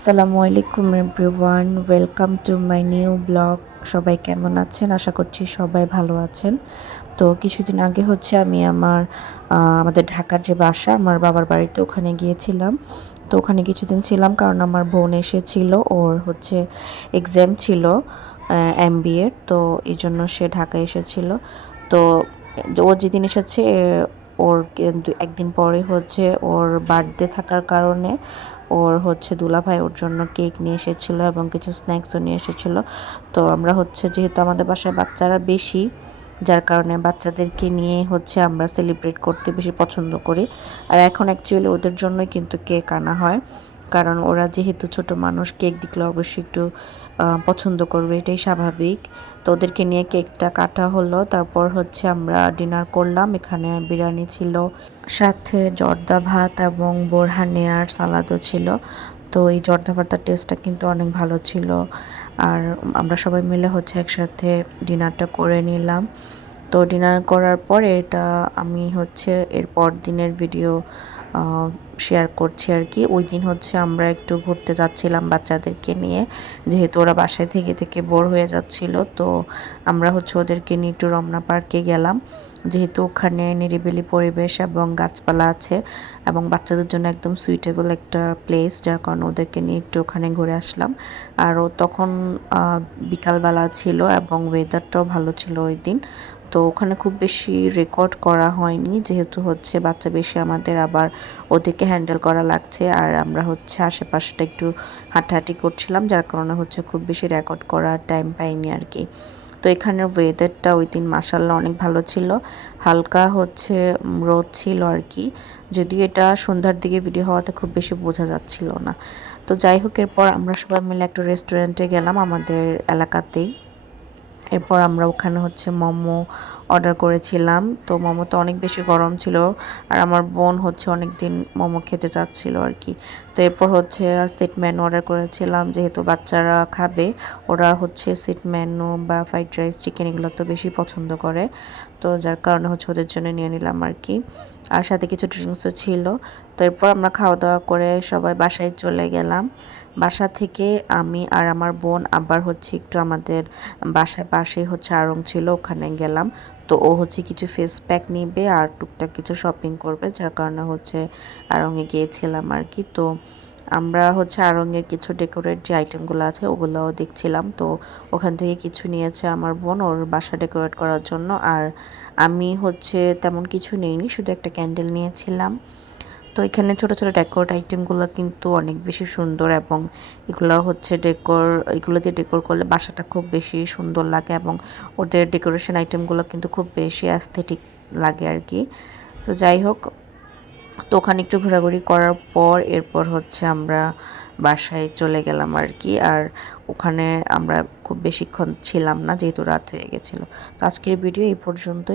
আসসালামু আলাইকুম everyone, welcome to my new blog. সবাই কেমন আছেন? আশা করছি সবাই ভালো আছেন। তো কিছুদিন আগে আমি আমাদের ঢাকার যে বাসা, আমার বাবার বাড়িতে ওখানে গিয়েছিলাম। তো ওখানে কিছুদিন ছিলাম কারণ আমার বোন এসেছিল, ওর এক্সাম ছিল MBA-র। তো এই জন্য সে ঢাকায় এসেছিল। তো ও যেদিন এসেছে ওর কিন্তু একদিন পরে ওর বার্থডে থাকার কারণে ওর দুলাভাই ওর জন্য কেক নিয়ে এসেছিল এবং কিছু স্ন্যাক্সও নিয়ে এসেছিল। তো আমরা যেহেতু আমাদের বাসায় বাচ্চারা বেশি, যার কারণে বাচ্চাদেরকে নিয়ে আমরা সেলিব্রেট করতে বেশি পছন্দ করি। আর এখন অ্যাকচুয়ালি ওদের জন্যই কিন্তু কেক আনা হয়, কারণ ওরা যেহেতু ছোট মানুষ, কেক দেখলে অবশ্যই একটু পছন্দ করবে, এটাই স্বাভাবিক। তো ওদেরকে নিয়ে কেকটা কাটা হলো, তারপর আমরা ডিনার করলাম। এখানে বিরিয়ানি ছিল, সাথে জর্দা ভাত এবং বোরহানিয়ার সালাদও ছিল। তো এই জর্দা ভাতের টেস্টটা কিন্তু অনেক ভালো ছিল। আর আমরা সবাই মিলে একসাথে ডিনারটা করে নিলাম। তো ডিনার করার পরে এটা আমি এর পর দিনের ভিডিও শেয়ার করছি আর কি। ওই দিন আমরা একটু ঘুরতে যাচ্ছিলাম বাচ্চাদেরকে নিয়ে, যেহেতু ওরা বাসায় থেকে থেকে বোর হয়ে যাচ্ছিল। তো আমরা ওদেরকে নিয়ে একটু রমনা পার্কে গেলাম, যেহেতু ওখানে নিরিবিলি পরিবেশ এবং গাছপালা আছে এবং বাচ্চাদের জন্য একদম সুইটেবল একটা প্লেস, যার কারণে ওদেরকে নিয়ে একটু ওখানে ঘুরে আসলাম। আর ও তখন বিকালবেলা ছিল এবং ওয়েদারটাও ভালো ছিল ওই দিন। তো ওখানে খুব বেশি রেকর্ড করা হয়নি, যেহেতু বাচ্চা বেশি আমাদের, আবার ওদেরকে হ্যান্ডেল করা লাগছে। আর আমরা আশেপাশটা একটু হাঁটাহাঁটি করছিলাম, যার কারণে খুব বেশি রেকর্ড করার টাইম পাইনি আর কি। তো এখানের ওয়েদারটা ওই দিন মাশাআল্লাহ অনেক ভালো ছিল। হালকা রোদ ছিল আর কি, যদিও এটা সন্ধ্যার দিকে ভিডিও হওয়াতে খুব বেশি বোঝা যাচ্ছিল না। তো যাই হোক, এরপর আমরা সবাই মিলে একটা রেস্টুরেন্টে গেলাম আমাদের এলাকাতেই। এরপর আমরা ওখানে মোমো অর্ডার করেছিলাম। তো মোমোটা অনেক বেশি গরম ছিল, আর আমার বোন অনেক দিন মোমো খেতে চাচ্ছিল আর কি। তো এরপর সেট মেনু অর্ডার করেছিলাম, যেহেতু বাচ্চারা খাবে, ওরা সেট মেনু বা ফ্রাইড রাইস, চিকেন এগুলো তো বেশি পছন্দ করে। তো যার কারণে ওদের জন্য নিয়ে নিলাম আর কি। আর সাথে কিছু ড্রিঙ্কসও ছিল। তো এরপর আমরা খাওয়া দাওয়া করে সবাই বাসায় চলে গেলাম। বাসা থেকে আমি আর আমার বোন আবার একটু আমাদের বাসার পাশেই আড়ং ছিল, ওখানে গেলাম। তো ও কিছু ফেস প্যাক নিবে আর টুকটাক কিছু শপিং করবে, যার কারণে আড়ংয়ে গিয়েছিলাম আর কি। তো আমরা আড়ংয়ের কিছু ডেকোরেট যে আইটেমগুলো আছে ওগুলোও দেখছিলাম। তো ওখান থেকে কিছু নিয়েছে আমার বোন ওর বাসা ডেকোরেট করার জন্য। আর আমি তেমন কিছু নেইনি, শুধু একটা ক্যান্ডেল নিয়েছিলাম। তো এখানে ছোট ছোট ডেকোর আইটেমগুলো কিন্তু অনেক বেশি সুন্দর, এবং এগুলো এগুলো দিয়ে ডেকোর করলে বাসাটা খুব বেশি সুন্দর লাগে, এবং ওদের ডেকোরেশন আইটেমগুলো কিন্তু খুব বেশি অ্যাস্থেটিক লাগে আর কি। তো যাই হোক, তো ওখানে একটু ঘোরাঘুরি করার পর এরপর আমরা বাসায় চলে গেলাম আর কি। আর ওখানে আমরা খুব বেশিক্ষণ ছিলাম না, যেহেতু রাত হয়ে গেছিলো। তো আজকের ভিডিও এই পর্যন্তই।